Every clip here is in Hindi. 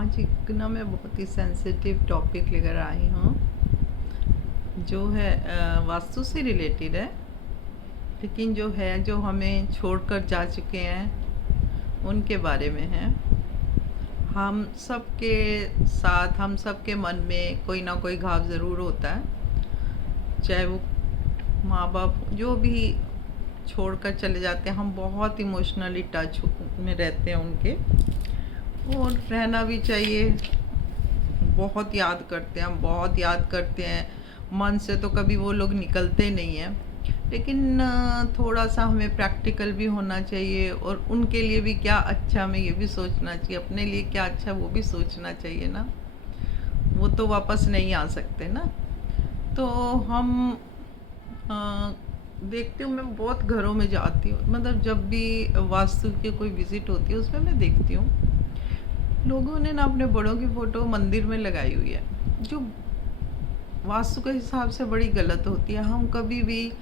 आज एक ना मैं बहुत ही सेंसिटिव टॉपिक लेकर आई हूँ जो है वास्तु से रिलेटेड है। लेकिन जो हमें छोड़कर जा चुके हैं उनके बारे में है। हम सबके साथ, हम सबके मन में कोई ना कोई घाव ज़रूर होता है, चाहे वो माँ बाप जो भी छोड़कर चले जाते हैं। हम बहुत इमोशनली टच में रहते हैं उनके, और रहना भी चाहिए। बहुत याद करते हैं, हम बहुत याद करते हैं। मन से तो कभी वो लोग निकलते नहीं हैं, लेकिन थोड़ा सा हमें प्रैक्टिकल भी होना चाहिए, और उनके लिए भी क्या अच्छा हमें ये भी सोचना चाहिए, अपने लिए क्या अच्छा वो भी सोचना चाहिए ना। वो तो वापस नहीं आ सकते ना। तो हम देखती हूँ, मैं बहुत घरों में जाती हूँ, मतलब जब भी वास्तु की कोई विजिट होती है उसमें मैं देखती हूँ लोगों ने ना अपने बड़ों की फ़ोटो मंदिर में लगाई हुई है, जो वास्तु के हिसाब से बड़ी गलत होती है। हम कभी भी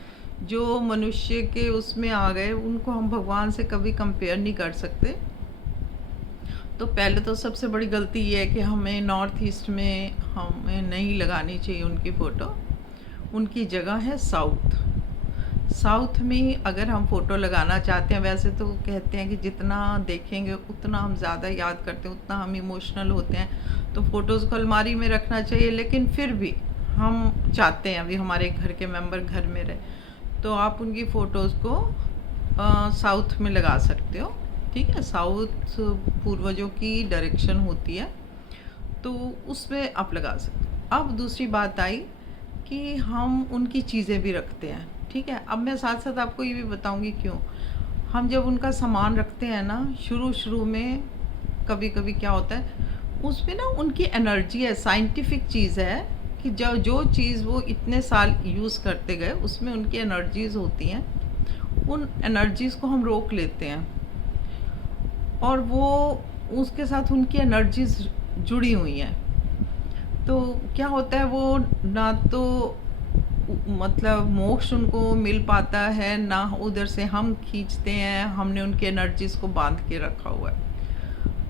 जो मनुष्य के उसमें आ गए उनको हम भगवान से कभी कंपेयर नहीं कर सकते। तो पहले तो सबसे बड़ी गलती ये है कि हमें नॉर्थ ईस्ट में हमें नहीं लगानी चाहिए उनकी फ़ोटो। उनकी जगह है साउथ में अगर हम फ़ोटो लगाना चाहते हैं। वैसे तो कहते हैं कि जितना देखेंगे उतना हम ज़्यादा याद करते हैं, उतना हम इमोशनल होते हैं, तो फ़ोटोज़ को अलमारी में रखना चाहिए। लेकिन फिर भी हम चाहते हैं अभी हमारे घर के मेंबर घर में रहे, तो आप उनकी फ़ोटोज़ को साउथ में लगा सकते हो। ठीक है, साउथ पूर्वजों की डायरेक्शन होती है, तो उसमें आप लगा सकते हो। अब दूसरी बात आई कि हम उनकी चीज़ें भी रखते हैं। ठीक है, अब मैं साथ साथ आपको ये भी बताऊंगी क्यों। हम जब उनका सामान रखते हैं ना, शुरू में कभी कभी क्या होता है उसमें ना उनकी एनर्जी है, साइंटिफिक चीज़ है कि जो चीज़ वो इतने साल यूज़ करते गए उसमें उनकी एनर्जीज होती हैं। उन एनर्जीज को हम रोक लेते हैं, और वो उसके साथ उनकी एनर्जीज जुड़ी हुई हैं। तो क्या होता है, वो ना तो मतलब मोक्ष उनको मिल पाता है, ना उधर से हम खींचते हैं। हमने उनकी एनर्जीज को बांध के रखा हुआ है।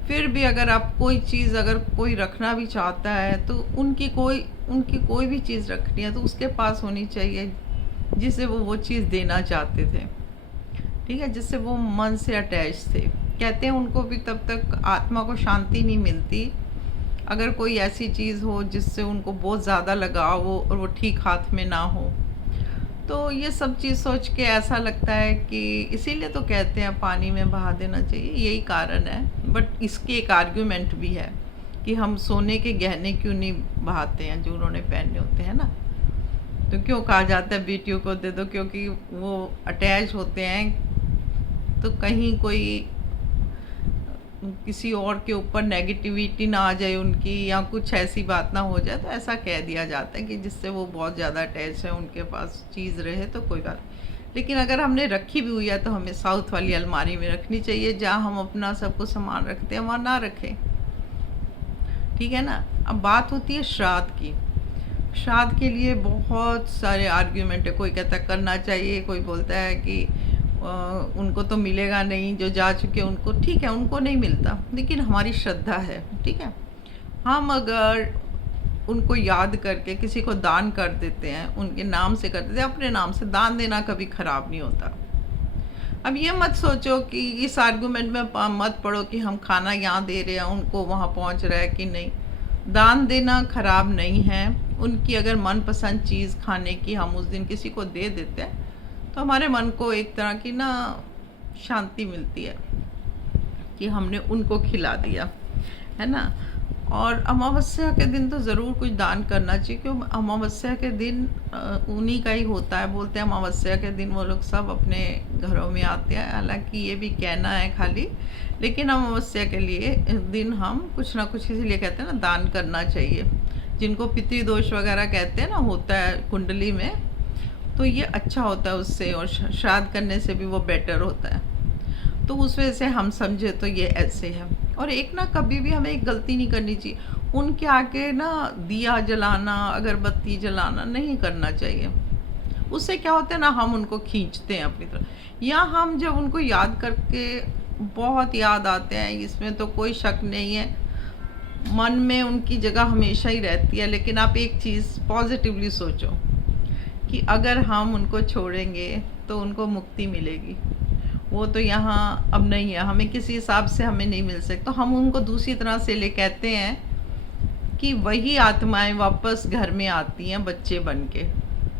फिर भी अगर आप कोई चीज़ अगर कोई रखना भी चाहता है तो उनकी कोई भी चीज़ रखनी है तो उसके पास होनी चाहिए जिसे वो चीज़ देना चाहते थे। ठीक है, जिससे वो मन से अटैच थे। कहते हैं उनको भी तब तक आत्मा को शांति नहीं मिलती अगर कोई ऐसी चीज़ हो जिससे उनको बहुत ज़्यादा लगाव हो और वो ठीक हाथ में ना हो। तो ये सब चीज़ सोच के ऐसा लगता है कि इसीलिए तो कहते हैं पानी में बहा देना चाहिए, यही कारण है। बट इसकी एक आर्ग्यूमेंट भी है कि हम सोने के गहने क्यों नहीं बहाते हैं जो उन्होंने पहने होते हैं ना। तो क्यों कहा जाता है बेटियों को दे दो, क्योंकि वो अटैच होते हैं, तो कहीं कोई किसी और के ऊपर नेगेटिविटी ना आ जाए उनकी, या कुछ ऐसी बात ना हो जाए, तो ऐसा कह दिया जाता है कि जिससे वो बहुत ज़्यादा अटैच है, उनके पास चीज़ रहे तो कोई बात। लेकिन अगर हमने रखी भी हुई है तो हमें साउथ वाली अलमारी में रखनी चाहिए, जहाँ हम अपना सब कुछ सामान रखते हैं वहाँ ना रखें। ठीक है ना। अब बात होती है श्राद्ध की। श्राद्ध के लिए बहुत सारे आर्ग्यूमेंट है। कोई कहता है करना चाहिए, कोई बोलता है कि उनको तो मिलेगा नहीं, जो जा चुके उनको, ठीक है उनको नहीं मिलता, लेकिन हमारी श्रद्धा है। ठीक है, हम अगर उनको याद करके किसी को दान कर देते हैं, उनके नाम से कर देते हैं, अपने नाम से दान देना कभी खराब नहीं होता। अब ये मत सोचो कि इस आर्गुमेंट में मत पड़ो कि हम खाना यहाँ दे रहे हैं उनको वहाँ पहुँच रहा है कि नहीं। दान देना खराब नहीं है। उनकी अगर मनपसंद चीज़ खाने की हम उस दिन किसी को दे देते हैं तो हमारे मन को एक तरह की ना शांति मिलती है कि हमने उनको खिला दिया, है ना। और अमावस्या के दिन तो ज़रूर कुछ दान करना चाहिए, क्योंकि अमावस्या के दिन उन्हीं का ही होता है। बोलते हैं अमावस्या के दिन वो लोग सब अपने घरों में आते हैं, हालांकि ये भी कहना है खाली, लेकिन अमावस्या के लिए दिन हम कुछ ना कुछ इसीलिए कहते हैं ना दान करना चाहिए। जिनको पितृदोष वगैरह कहते हैं ना, होता है कुंडली में, तो ये अच्छा होता है उससे, और श्राद्ध करने से भी वो बेटर होता है। तो उस वजह से हम समझे तो ये ऐसे है। और एक ना कभी भी हमें एक गलती नहीं करनी चाहिए, उनके आगे ना दिया जलाना, अगरबत्ती जलाना नहीं करना चाहिए। उससे क्या होता है ना, हम उनको खींचते हैं अपनी तरफ। या हम जब उनको याद करके बहुत याद आते हैं, इसमें तो कोई शक नहीं है, मन में उनकी जगह हमेशा ही रहती है, लेकिन आप एक चीज़ पॉजिटिवली सोचो कि अगर हम उनको छोड़ेंगे तो उनको मुक्ति मिलेगी। वो तो यहाँ अब नहीं है, हमें किसी हिसाब से हमें नहीं मिल सकता, तो हम उनको दूसरी तरह से ले कहते हैं कि वही आत्माएं वापस घर में आती हैं बच्चे बन के,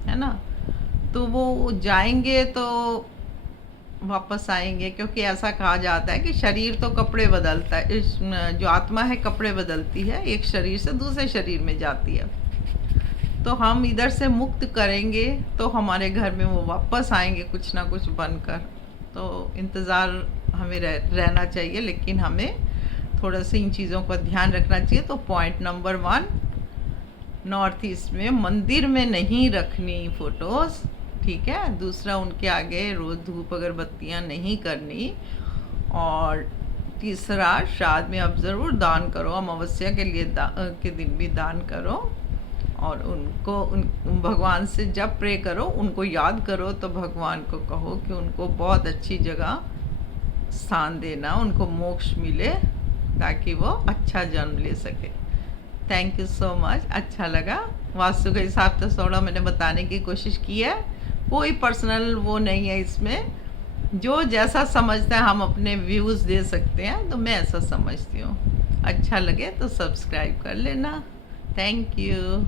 है ना। तो वो जाएंगे तो वापस आएंगे, क्योंकि ऐसा कहा जाता है कि शरीर तो कपड़े बदलता है, जो आत्मा है कपड़े बदलती है, एक शरीर से दूसरे शरीर में जाती है। तो हम इधर से मुक्त करेंगे तो हमारे घर में वो वापस आएंगे कुछ ना कुछ बनकर। तो इंतज़ार हमें रहना चाहिए, लेकिन हमें थोड़ा सा इन चीज़ों का ध्यान रखना चाहिए। तो पॉइंट नंबर 1, नॉर्थ ईस्ट में मंदिर में नहीं रखनी फ़ोटोज़, ठीक है। दूसरा, उनके आगे रोज़ धूप अगरबत्तियाँ नहीं करनी। और तीसरा, श्राद्ध में अब ज़रूर दान करो, अमावस्या के लिए के दिन भी दान करो। और उनको भगवान से जब प्रे करो उनको याद करो, तो भगवान को कहो कि उनको बहुत अच्छी जगह स्थान देना, उनको मोक्ष मिले, ताकि वो अच्छा जन्म ले सके। थैंक यू सो मच, अच्छा लगा। वास्तु के हिसाब से थोड़ा मैंने बताने की कोशिश की है, कोई पर्सनल वो नहीं है इसमें, जो जैसा समझता है हम अपने व्यूज़ दे सकते हैं, तो मैं ऐसा समझती हूँ। अच्छा लगे तो सब्सक्राइब कर लेना। Thank you.